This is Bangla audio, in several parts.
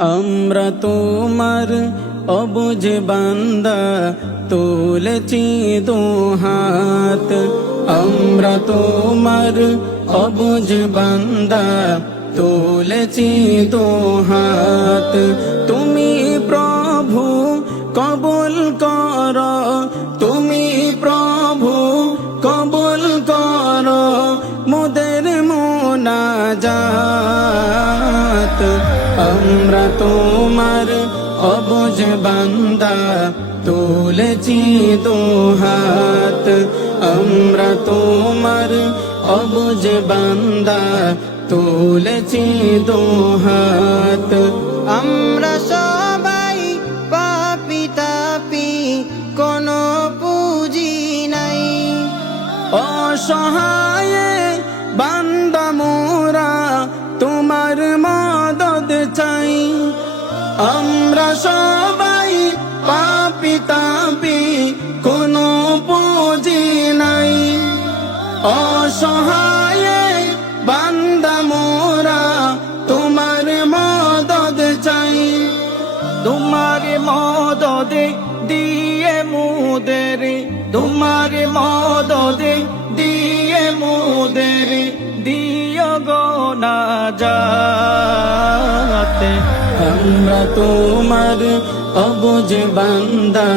আমরা তোমার অবুঝ বান্দা, তুলেছি হাত। আমরা তোমার অবুঝ বান্দা, তুলেছি হাত। তুমি প্রভু, কবুল কর। তুমি প্রভু, কবুল কর। মোদের মোনাজাত। আমরা তোমার অবুঝ বান্দা, তুলেছি দু হাত। আমরা তোমার অবুঝ বান্দা, তুলেছি দু হাত। আমরা সবাই পাপি তাপি, কোনো পুঁজি নাই। অসহায় বান্দা মদদ চাই। আমরা সবাই পাপি তাপি, কোনো পুঁজি নাই। অসহায় বান্দা মোরা, তোমার মদদ চাই। তোমার মদদে দিয়ে মুদের, তোমার মদদে দিয়ে মুদের, দিও গো না যাতে আমরা তোমার অবুঝ বান্দা,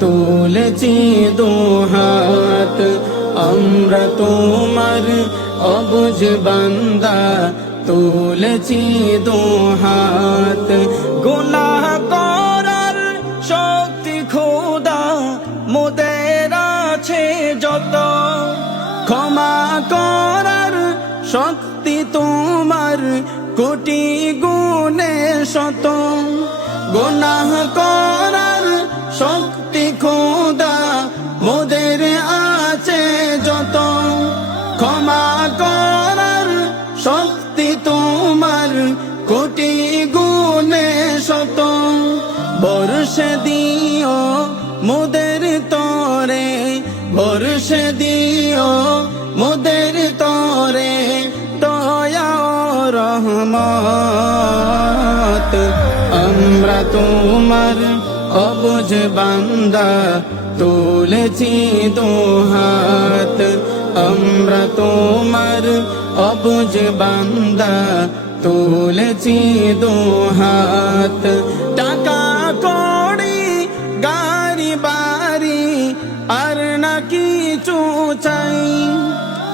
তুলেছি দু হাত। আমরা তোমার অবুঝ বান্দা, তুলেছি দু হাত। গুনাহ করার শক্তি খোদা, মোদের আছে যত। ক্ষমা করার শক্তি তোমার কোটি গুণে শত। গুনাহ করার শক্তি খোদা মোদের আছে যত। ক্ষমা করার শক্তি তোমার কোটি গুণে শত। বর্ষে দিও মোদের তরে, বর্ষে দিও রহমত। আমরা তোমার অবুঝ বান্দা, তুলেছি দু হাত। আমরা তোমার অবুঝ বান্দা, তুলেছি দু হাত। টাকা, কড়ি, গাড়ি, বাড়ি, আর না কিছু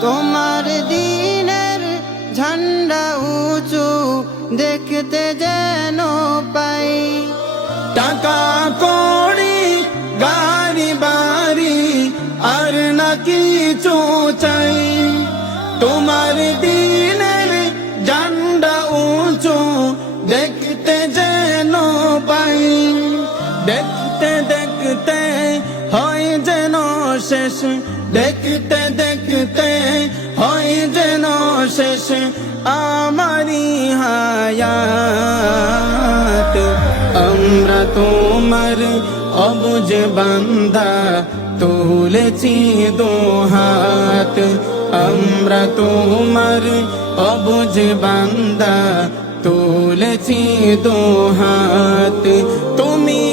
তোমার দিনের ঝান্ডা উঁচু দেখতে যেন পাই। টাকা কড়ি শেষ দেখতে দেখতে হয় যেন শেষ আমারি হায়াত। আমরা তোমার অবুঝ বান্দা, তুলেছি দু হাত। আমরা তোমার অবুজ বান্দা, তুলেছি দু হাত। তুমি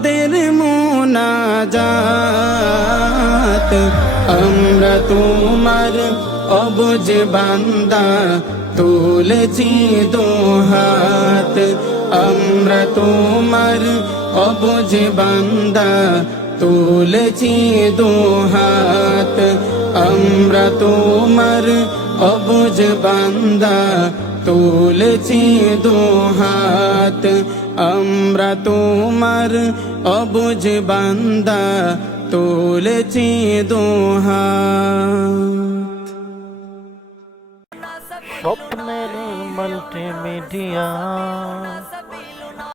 মোদের মোনাজাত। আমরা তোমার অবুঝ বান্দা, তুলেছি দু হাত। আমরা তোমার অবুঝ বান্দা, তুলেছি দু হাত। আমরা তোমার অবুঝ বান্দা, তুলেছি দু হাত। আমরা তোমার অবুঝ বান্দা তুলেছি দোহা স্বপ্নের মাল্টিমিডিয়া